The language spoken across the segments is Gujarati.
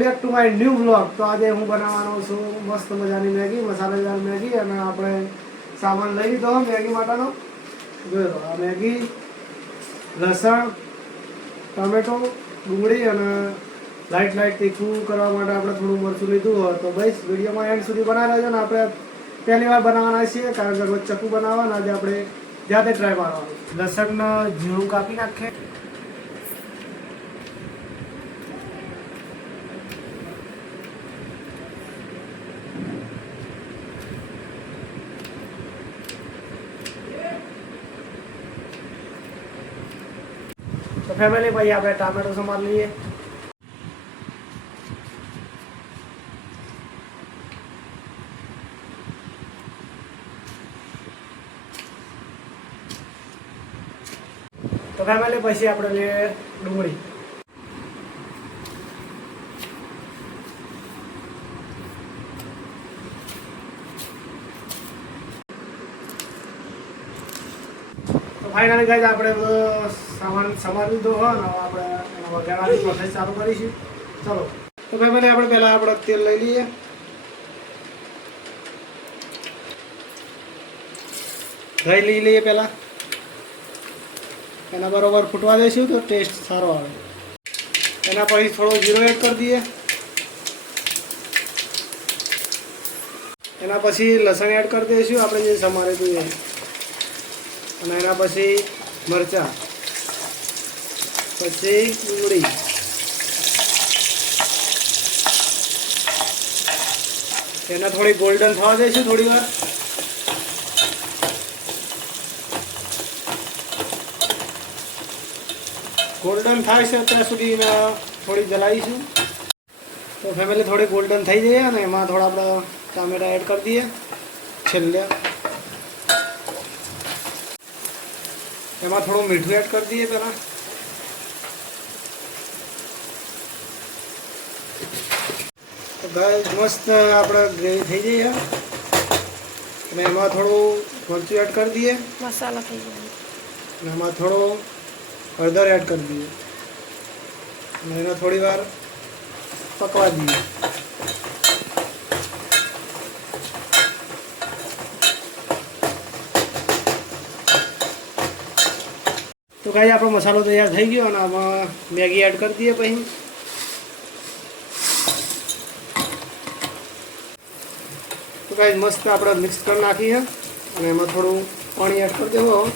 Back to my new vlog. તો આજે હું બનાવવાનો છું મસ્ત મજાની મેગી, મસાલેદાર મેગી. અને આપણે સામાન લઈ લીધો મેગી માટેનો. જોયો આ મેગી, લસણ, ટમેટો, ડુંગળી અને લાઈટ તીખું કરવા માટે આપણે થોડું મરચું લીધું હોય. તો બસ વિડીયોમાં એન્ડ સુધી બનાવી રહેજો. ને આપણે પહેલી વાર બનાવવાના છીએ કારણ કે રોજ ચક્કુ બનાવવાના. આજે આપણે જાતે ટ્રાય મારવાનું. લસણ ઝીણું કાપી નાખે. તો ફેમિલી ભાઈ આપણે ટામેટો સમાર લઈએ. તો ફેમિલી પછી આપણે લઈએ ડુંગળી. તો ફાઇનલી ગાઈઝ આપણે સામાન સમારી લીધો હોય ને આપણે એના વઘારવાની પ્રોસેસ ચાલુ કરીશું. ચલો તો ફેમિલી આપણે પહેલાં આપણે તેલ લઈ લઈએ. દહીં લઈ લઈએ પહેલાં. એના બરોબર ફૂટવા દઈશું તો ટેસ્ટ સારો આવે. એના પછી થોડો જીરો એડ કરી દઈએ. એના પછી લસણ એડ કરી દઈશું આપણે જે સમારે જોઈએ. અને એના પછી મરચાં, પછી ડુંગળી, એને થોડી ગોલ્ડન થવા દઈશું થોડી વાર. ગોલ્ડન થાય છે ત્યાં સુધી એને થોડી જલાવીશું. તો ફેમિલી થોડી ગોલ્ડન થઈ જાય અને એમાં થોડા આપણે ટામેટા એડ કરી દઈએ છેલ્લે. એમાં થોડું મીઠું એડ કરી દઈએ પહેલાં. તો ગાઈસ મસ્ત આપણે ગ્રેવી થઈ જઈએ. અને એમાં થોડું મરચું એડ કરી દઈએ. મસાલા થઈ જાય. અને એમાં થોડો હળદર એડ કરી દઈએ. અને એને થોડી વાર પકવા દઈએ. તો ગાઈસ આપણો મસાલો તૈયાર થઈ ગયો અને આમાં મેગી એડ કરી દઈએ. પછી તો ગાઈસ મસ્ત આપણે મિક્સ કરી નાખીએ. અને એમાં થોડું પાણી એડ કરી દેવું.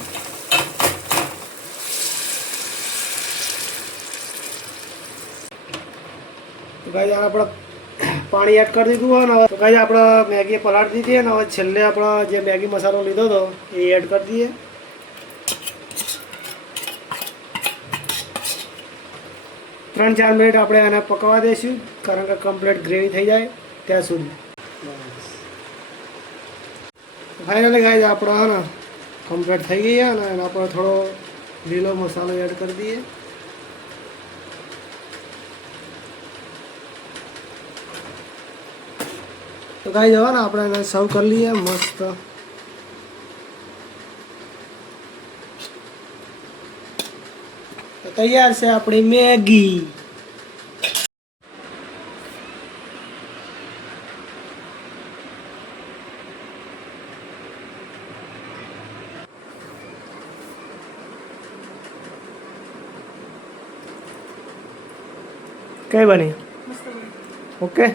તો ગાઈસ આપણે પાણી એડ કરી દીધું હોય ને. તો ગાઈસ આપણે મેગી પલાળી દીધી અને હવે છેલ્લે આપણે જે મેગી મસાલો લીધો હતો એ એડ કરી દઈએ. 3-4 મિનિટ આપણે એને પકવા દઈશું કારણ કે કમ્પ્લીટ ગ્રેવી થઈ જાય ત્યાં સુધી. ફાઇનલી ગાઈસ આપણે હે ને કમ્પ્લીટ થઈ ગઈ અને એના પર થોડો લીલો મસાલો એડ કરી દઈએ. તો ગાઈસ હવે ને આપણે એને સર્વ કરી લઈએ મસ્ત. તૈયાર છે આપણી મેગી. કઈ બની? ઓકે.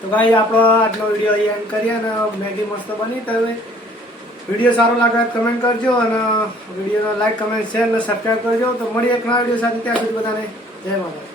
તો ભાઈ આપણો આટલો વિડીયો અહીં એન્ડ કરીએ. અને મેગી મસ્ત બની. તો હવે વિડીયો સારો લાગે કમેન્ટ કરજો અને વિડીયોનો લાઈક, કમેન્ટ, શેર અને સબસ્ક્રાઈબ કરજો. તો મળીએ એક નવા વિડીયો સાથે. ત્યાં સુધી બધાને જય માતા.